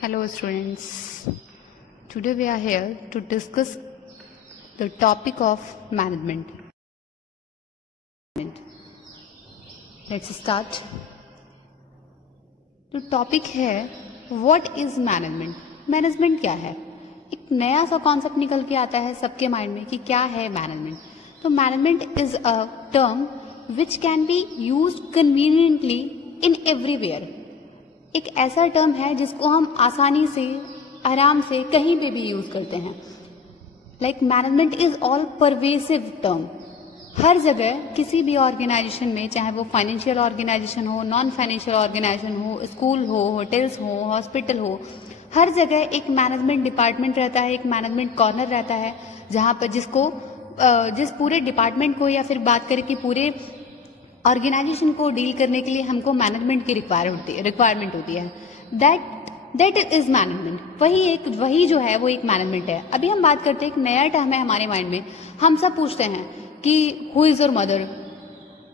Hello students, today we are here to discuss the topic of management. Let's start. तो topic है what is management. Management क्या है? एक नया सा कॉन्सेप्ट निकल के आता है सबके माइंड में कि क्या है मैनेजमेंट. तो management is a term which can be used conveniently in everywhere. एक ऐसा टर्म है जिसको हम आसानी से आराम से कहीं पे भी यूज करते हैं. Like management is all pervasive term. हर जगह किसी भी ऑर्गेनाइजेशन में, चाहे वो फाइनेंशियल ऑर्गेनाइजेशन हो, नॉन फाइनेंशियल ऑर्गेनाइजेशन हो, स्कूल हो, होटल्स हो, हॉस्पिटल हो, हर जगह एक मैनेजमेंट डिपार्टमेंट रहता है, एक मैनेजमेंट कॉर्नर रहता है जहां पर जिस पूरे डिपार्टमेंट को या फिर बात करें कि पूरे ऑर्गेनाइजेशन को डील करने के लिए हमको मैनेजमेंट की रिक्वायरमेंट होती है. That is management. वही जो है वो एक मैनेजमेंट है. अभी हम बात करते हैं, एक नया टर्म है हमारे माइंड में. हम सब पूछते हैं कि हु इज योर मदर.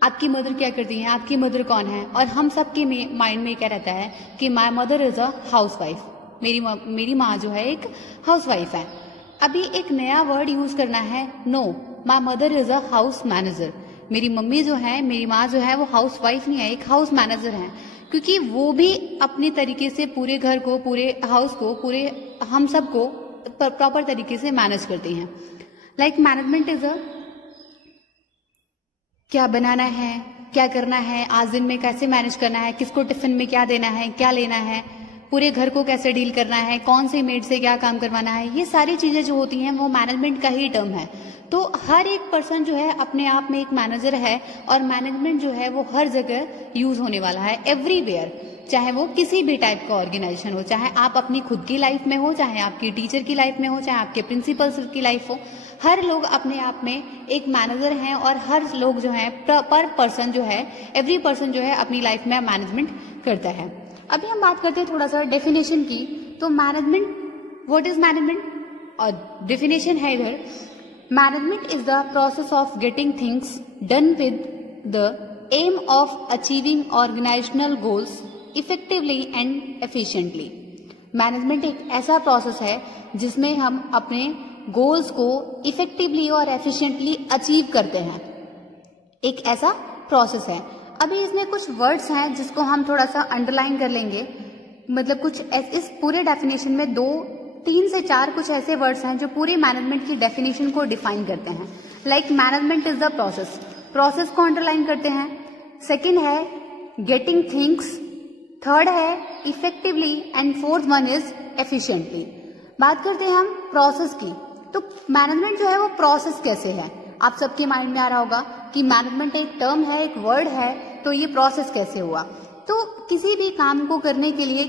आपकी मदर क्या करती है, आपकी मदर कौन है. और हम सबके माइंड में क्या रहता है कि माई mother is a house wife. मेरी माँ जो है एक हाउस वाइफ है. अभी एक नया वर्ड यूज करना है. No, my mother is a house manager. मेरी मम्मी जो है, मेरी माँ जो है वो हाउस वाइफ नहीं है, एक हाउस मैनेजर है. क्योंकि वो भी अपने तरीके से पूरे घर को, पूरे हाउस को, पूरे हम सबको प्रॉपर तरीके से मैनेज करती हैं. लाइक मैनेजमेंट इज अ क्या बनाना है, क्या करना है, आज दिन में कैसे मैनेज करना है, किसको टिफिन में क्या देना है, क्या लेना है, पूरे घर को कैसे डील करना है, कौन से मेड से क्या काम करवाना है. ये सारी चीजें जो होती हैं वो मैनेजमेंट का ही टर्म है. तो हर एक पर्सन जो है अपने आप में एक मैनेजर है और मैनेजमेंट जो है वो हर जगह यूज होने वाला है, एवरीवेयर. चाहे वो किसी भी टाइप का ऑर्गेनाइजेशन हो, चाहे आप अपनी खुद की लाइफ में हो, चाहे आपकी टीचर की लाइफ में हो, चाहे आपके प्रिंसिपल की लाइफ हो, हर लोग अपने आप में एक मैनेजर हैं. और हर लोग जो है पर पर्सन जो है, एवरी पर्सन जो है अपनी लाइफ में मैनेजमेंट करता है. अभी हम बात करते हैं थोड़ा सा डेफिनेशन की. तो मैनेजमेंट, व्हाट इज मैनेजमेंट? और डेफिनेशन है इधर, management is the process of getting things done with the aim of achieving organizational goals effectively and efficiently. Management एक ऐसा प्रोसेस है जिसमें हम अपने गोल्स को इफेक्टिवली और एफिशिएंटली अचीव करते हैं. एक ऐसा प्रोसेस है. अभी इसमें कुछ वर्ड्स हैं जिसको हम थोड़ा सा अंडरलाइन कर लेंगे. मतलब कुछ इस पूरे डेफिनेशन में 3 से 4 कुछ ऐसे वर्ड्स हैं जो पूरे मैनेजमेंट की डेफिनेशन को डिफाइन करते हैं. Like management is the process को अंडरलाइन करते हैं. सेकंड है गेटिंग थिंग्स, थर्ड है effectively and fourth one is efficiently. बात करते हैं हम प्रोसेस की. तो मैनेजमेंट जो है वो प्रोसेस कैसे है, आप सबके माइंड में आ रहा होगा कि मैनेजमेंट एक टर्म है, एक वर्ड है, तो ये प्रोसेस कैसे हुआ. तो किसी भी काम को करने के लिए,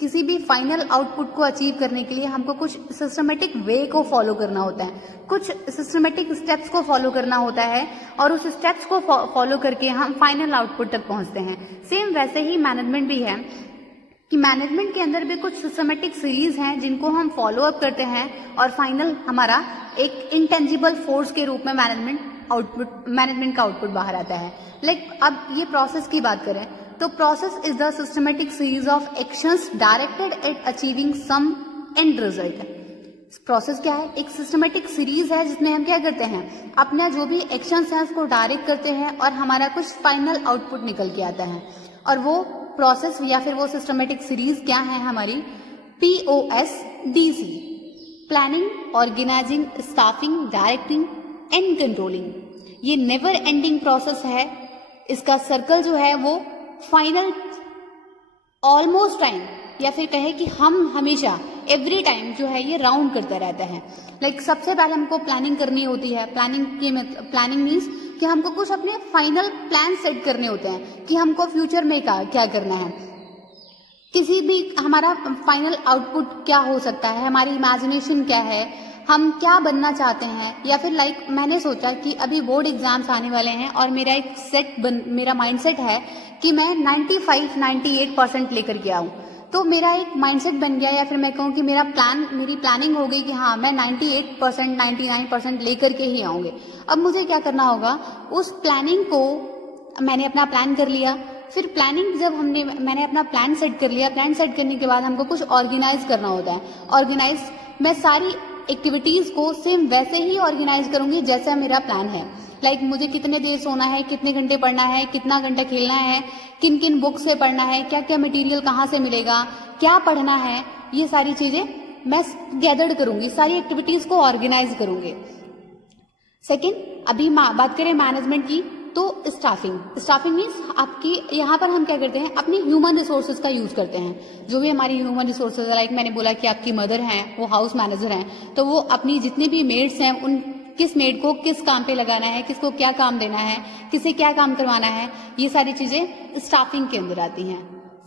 किसी भी फाइनल आउटपुट को अचीव करने के लिए हमको कुछ सिस्टमेटिक वे को फॉलो करना होता है, कुछ सिस्टमेटिक स्टेप्स को फॉलो करना होता है और उस स्टेप्स को फॉलो करके हम फाइनल आउटपुट तक पहुंचते हैं. सेम वैसे ही मैनेजमेंट भी है कि मैनेजमेंट के अंदर भी कुछ सिस्टमेटिक सीरीज हैं जिनको हम फॉलो अप करते हैं और फाइनल हमारा एक इंटेंजिबल फोर्स के रूप में मैनेजमेंट का आउटपुट बाहर आता है. लाइक अब ये प्रोसेस की बात करें तो process is the systematic series of actions directed at achieving some end result. Process क्या है? एक सिस्टमेटिक सीरीज है जिसमें हम क्या करते हैं, अपना जो भी एक्शंस हैं उसको डायरेक्ट करते हैं और हमारा कुछ फाइनल आउटपुट निकल के आता है. और वो प्रोसेस या फिर वो सिस्टमेटिक सीरीज क्या है हमारी? POSDC, planning, organizing, staffing, directing and controlling. ये नेवर एंडिंग प्रोसेस है. इसका सर्कल जो है वो फाइनल ऑलमोस्ट टाइम या फिर कहे कि हम हमेशा एवरी टाइम जो है ये राउंड करता रहता है. लाइक सबसे पहले हमको प्लानिंग करनी होती है. प्लानिंग मीन्स कि हमको कुछ अपने फाइनल प्लान सेट करने होते हैं कि हमको फ्यूचर में क्या करना है, किसी भी हमारा फाइनल आउटपुट क्या हो सकता है, हमारी इमेजिनेशन क्या है, हम क्या बनना चाहते हैं. या फिर लाइक मैंने सोचा कि अभी बोर्ड एग्जाम्स आने वाले हैं और मेरा माइंडसेट है कि मैं 95-98% लेकर के आऊं. तो मेरा एक माइंडसेट बन गया, या फिर मैं कहूँ कि मेरी प्लानिंग हो गई कि हाँ मैं 98% 99% लेकर के ही आऊंगी. अब मुझे क्या करना होगा, उस प्लानिंग को मैंने अपना प्लान कर लिया, फिर प्लानिंग, जब मैंने अपना प्लान सेट कर लिया, प्लान सेट करने के बाद हमको कुछ ऑर्गेनाइज करना होता है। ऑर्गेनाइज, मैं सारी एक्टिविटीज को सेम वैसे ही ऑर्गेनाइज करूंगी जैसा मेरा प्लान है। लाइक मुझे कितने देर सोना है, कितने घंटे पढ़ना है, कितना घंटा खेलना है, किन किन बुक से पढ़ना है, क्या क्या मटेरियल कहाँ से मिलेगा, क्या पढ़ना है, ये सारी चीजें मैं गैदर्ड करूंगी, सारी एक्टिविटीज को ऑर्गेनाइज करूंगी। सेकेंड, अभी बात करें मैनेजमेंट की, तो स्टाफिंग मीन्स आपकी, यहाँ पर हम क्या करते हैं, अपनी ह्यूमन रिसोर्सेज का यूज करते हैं। जो भी हमारी ह्यूमन रिसोर्सेज, लाइक मैंने बोला कि आपकी मदर हैं, वो हाउस मैनेजर हैं, तो वो अपनी जितने भी मेड्स हैं, उन किस मेड को किस काम पे लगाना है, किसको क्या काम देना है, किसे क्या काम करवाना है, ये सारी चीजें स्टाफिंग के अंदर आती हैं।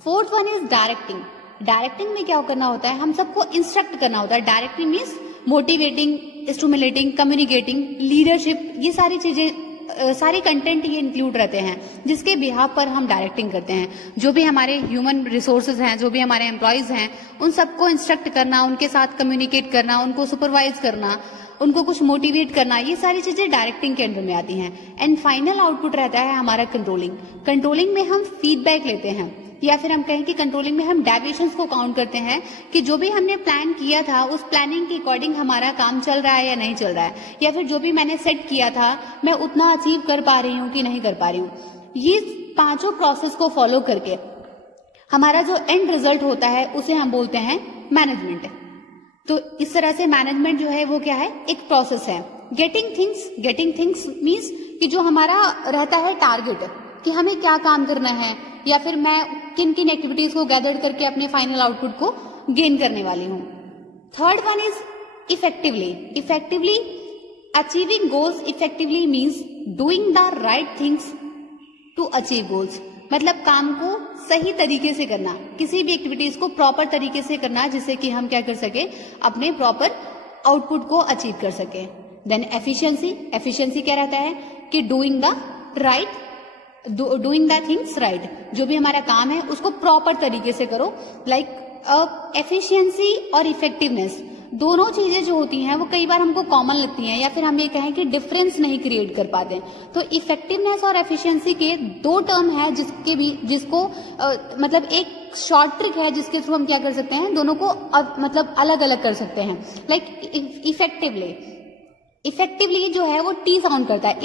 Fourth one is directing. Directing में क्या करना होता है, हम सबको इंस्ट्रक्ट करना होता है। Directing means motivating, stimulating, communicating, leadership, ये सारी चीजें, सारे कंटेंट ये इंक्लूड रहते हैं जिसके बिहाफ पर हम डायरेक्टिंग करते हैं। जो भी हमारे ह्यूमन रिसोर्सेज हैं, जो भी हमारे एम्प्लॉयज हैं, उन सबको इंस्ट्रक्ट करना, उनके साथ कम्युनिकेट करना, उनको सुपरवाइज करना, उनको कुछ मोटिवेट करना, ये सारी चीजें डायरेक्टिंग के अंडर में आती हैं। एंड फाइनल आउटपुट रहता है हमारा कंट्रोलिंग। कंट्रोलिंग में हम फीडबैक लेते हैं, या फिर हम कहें कि कंट्रोलिंग में हम डेविएशंस को काउंट करते हैं कि जो भी हमने प्लान किया था उस प्लानिंग के अकॉर्डिंग हमारा काम चल रहा है या नहीं चल रहा है, या फिर जो भी मैंने सेट किया था मैं उतना अचीव कर पा रही हूँ कि नहीं कर पा रही हूँ। ये पांचों प्रोसेस को फॉलो करके हमारा जो एंड रिजल्ट होता है उसे हम बोलते हैं मैनेजमेंट। तो इस तरह से मैनेजमेंट जो है वो क्या है, एक प्रोसेस है। गेटिंग थिंग्स मीन्स कि जो हमारा रहता है टारगेट, कि हमें क्या काम करना है, या फिर मैं किन किन एक्टिविटीज को गैदर करके अपने फाइनल आउटपुट को गेन करने वाली हूँ। Third one is effectively achieving goals. Effectively means doing the right things to achieve goals, मतलब काम को सही तरीके से करना, किसी भी एक्टिविटीज को प्रॉपर तरीके से करना, जिससे कि हम क्या कर सके, अपने प्रॉपर आउटपुट को अचीव कर सके। देन एफिशिएंसी क्या रहता है कि डूइंग द थिंग्स राइट, जो भी हमारा काम है उसको प्रॉपर तरीके से करो। लाइक एफिशिएंसी और इफेक्टिवनेस, दोनों चीजें जो होती हैं वो कई बार हमको कॉमन लगती हैं, या फिर हम ये कहें कि डिफरेंस नहीं क्रिएट कर पाते। तो इफेक्टिवनेस और एफिशिएंसी के दो टर्म है जिसको मतलब एक शॉर्ट ट्रिक है जिसके थ्रू हम क्या कर सकते हैं, दोनों को मतलब अलग अलग कर सकते हैं। लाइक इफेक्टिवली जो है वो टी साउंड करता है,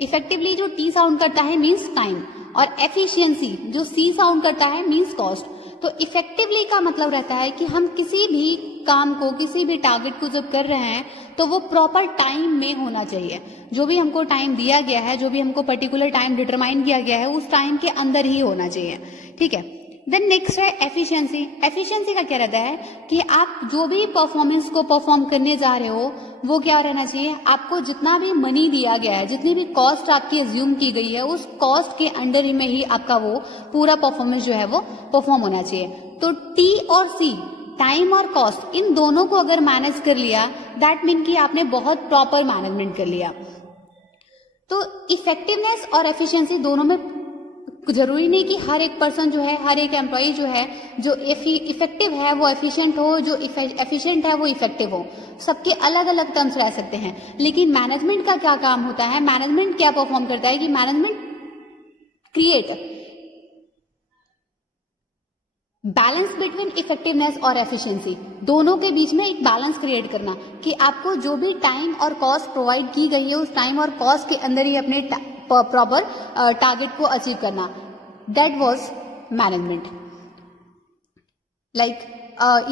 इफेक्टिवली जो टी साउंड करता है मीन्स टाइम, और एफिशिएंसी जो सी साउंड करता है मीन्स कॉस्ट। तो इफेक्टिवली का मतलब रहता है कि हम किसी भी काम को, किसी भी टारगेट को जब कर रहे हैं तो वो प्रॉपर टाइम में होना चाहिए। जो भी हमको टाइम दिया गया है, जो भी हमको पर्टिकुलर टाइम डिटरमाइन किया गया है, उस टाइम के अंदर ही होना चाहिए। ठीक है। देन नेक्स्ट है एफिशिएंसी का क्या रहता है कि आप जो भी परफॉर्मेंस को परफॉर्म करने जा रहे हो वो क्या रहना चाहिए, आपको जितना भी मनी दिया गया है, जितनी भी कॉस्ट आपकी एज्यूम की गई है, उस कॉस्ट के अंडर में ही आपका वो पूरा परफॉर्मेंस जो है वो परफॉर्म होना चाहिए। तो टी और सी, टाइम और कॉस्ट, इन दोनों को अगर मैनेज कर लिया, दैट मीन कि आपने बहुत प्रॉपर मैनेजमेंट कर लिया। तो इफेक्टिवनेस और एफिशिएंसी दोनों में जरूरी नहीं कि हर एक पर्सन जो है, हर एक एम्प्लॉय जो है, जो इफेक्टिव है वो एफिशिएंट हो, जो एफिशिएंट है वो इफेक्टिव हो। सबके अलग अलग टर्म्स रह सकते हैं, लेकिन मैनेजमेंट का क्या काम होता है, मैनेजमेंट क्या परफॉर्म करता है कि management create balance between effectiveness और एफिशिएंसी, दोनों के बीच में एक बैलेंस क्रिएट करना कि आपको जो भी टाइम और कॉस्ट प्रोवाइड की गई है उस टाइम और कॉस्ट के अंदर ही अपने प्रॉपर टारगेट को अचीव करना। That was management. लाइक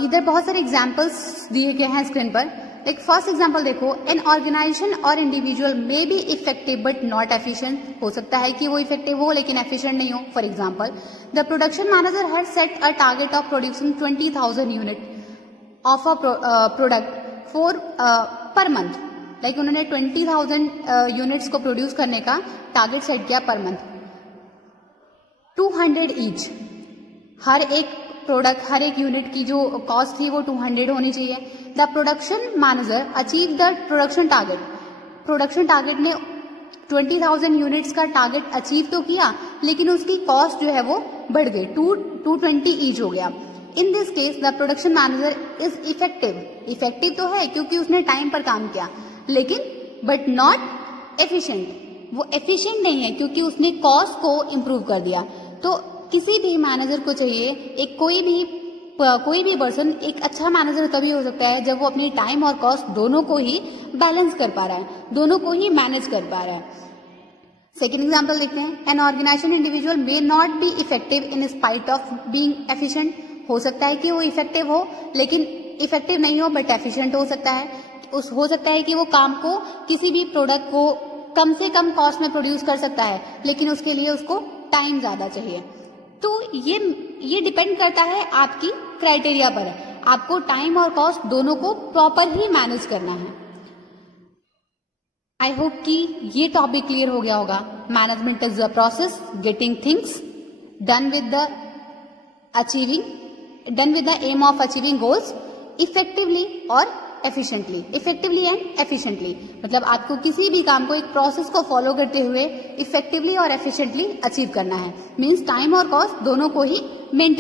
इधर बहुत सारे एग्जांपल्स दिए गए हैं स्क्रीन पर। लाइक फर्स्ट एग्जांपल देखो, एन ऑर्गेनाइजेशन और individual may be effective but not efficient. हो सकता है कि वो इफेक्टिव हो लेकिन एफिशिएंट नहीं हो। For example, the production manager had set a target of producing 20,000 unit of a product for per month. Like उन्होंने 20,000 यूनिट्स को प्रोड्यूस करने का टारगेट सेट किया पर मंथ, 200 ईच। हर एक प्रोडक्ट, हर एक यूनिट की जो कॉस्ट थी वो 200 होनी चाहिए। The production manager achieve the production target. Production target ने 20,000 यूनिट्स का टारगेट अचीव तो किया, लेकिन उसकी कॉस्ट जो है वो बढ़ गई, 220 ईच हो गया। In this case the production manager is effective तो है क्योंकि उसने टाइम पर काम किया, लेकिन बट नॉट एफिशिएंट। वो एफिशिएंट नहीं है क्योंकि उसने कॉस्ट को इम्प्रूव कर दिया। तो किसी भी मैनेजर को चाहिए, एक कोई भी पर्सन एक अच्छा मैनेजर तभी हो सकता है जब वो अपनी टाइम और कॉस्ट दोनों को ही बैलेंस कर पा रहा है, दोनों को ही मैनेज कर पा रहा है। सेकेंड एग्जाम्पल देखते हैं, an organization individual may not be effective in spite of being efficient. हो सकता है कि वो इफेक्टिव हो लेकिन इफेक्टिव नहीं हो बट एफिशिएंट हो सकता है। हो सकता है कि वो काम को, किसी भी प्रोडक्ट को कम से कम कॉस्ट में प्रोड्यूस कर सकता है लेकिन उसके लिए उसको टाइम ज्यादा चाहिए। तो ये डिपेंड करता है आपकी क्राइटेरिया पर, आपको टाइम और कॉस्ट दोनों को प्रॉपर ही मैनेज करना है। आई होप कि ये टॉपिक क्लियर हो गया होगा। Management is the process getting things done with the aim of achieving goals effectively और एफिशिएंटली। इफेक्टिवली एंड एफिशिएंटली मतलब आपको किसी भी काम को एक प्रोसेस को फॉलो करते हुए इफेक्टिवली और एफिशिएंटली अचीव करना है। मीन्स टाइम और कॉस्ट दोनों को ही मेंटेन